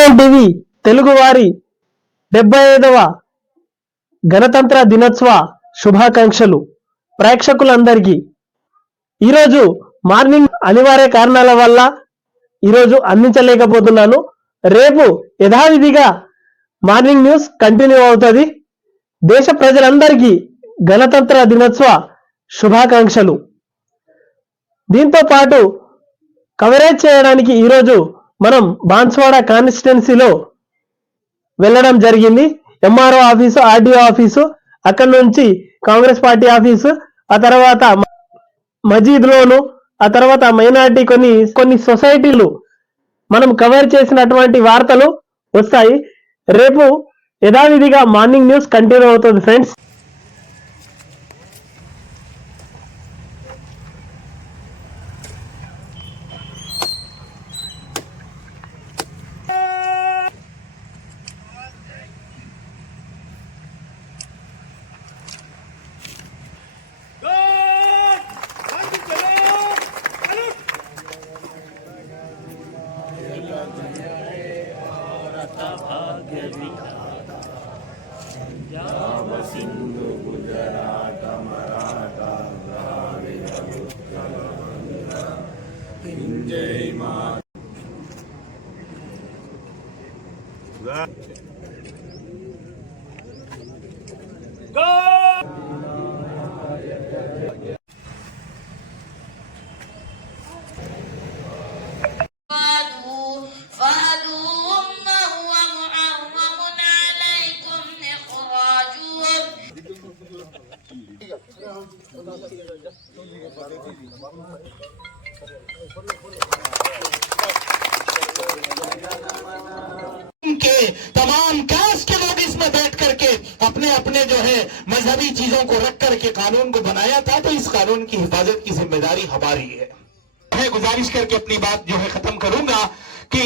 M9 TV Telugu వారి 75వ గణతంత్ర దినోత్సవ శుభాకాంక్షలు ప్రేక్షకులందరికీ. ఈరోజు మార్నింగ్ అనివార్య కారణాల వల్ల ఈరోజు అందించలేకపోతున్నాను. రేపు యథావిధిగా మార్నింగ్ న్యూస్ కంటిన్యూ అవుతుంది. దేశ ప్రజలందరికీ గణతంత్ర దినోత్సవ శుభాకాంక్షలు. దీంతో పాటు కవరేజ్ చేయడానికి ఈరోజు మనం బాన్స్వాడ కాన్స్టిట్యున్సీలో వెళ్ళడం జరిగింది. ఎంఆర్ఓ ఆఫీసు, ఆర్డీఓ ఆఫీసు, అక్కడి నుంచి కాంగ్రెస్ పార్టీ ఆఫీసు, ఆ తర్వాత మజీద్లోను, ఆ తర్వాత మైనార్టీ కొన్ని సొసైటీలు మనం కవర్ చేసినటువంటి వార్తలు వస్తాయి. రేపు యథావిధిగా మార్నింగ్ న్యూస్ కంటిన్యూ అవుతుంది ఫ్రెండ్స్. సింధు గుజరాత మరాఠా జై మా के तमाम कास्ट के लोग इसमें बैठ करके अपने अपने जो है मजहबी चीजों को रख करके कानून को बनाया था, तो इस कानून की हिफाजत की जिम्मेदारी हमारी है। मैं गुजारिश करके अपनी बात जो है खत्म करूंगा कि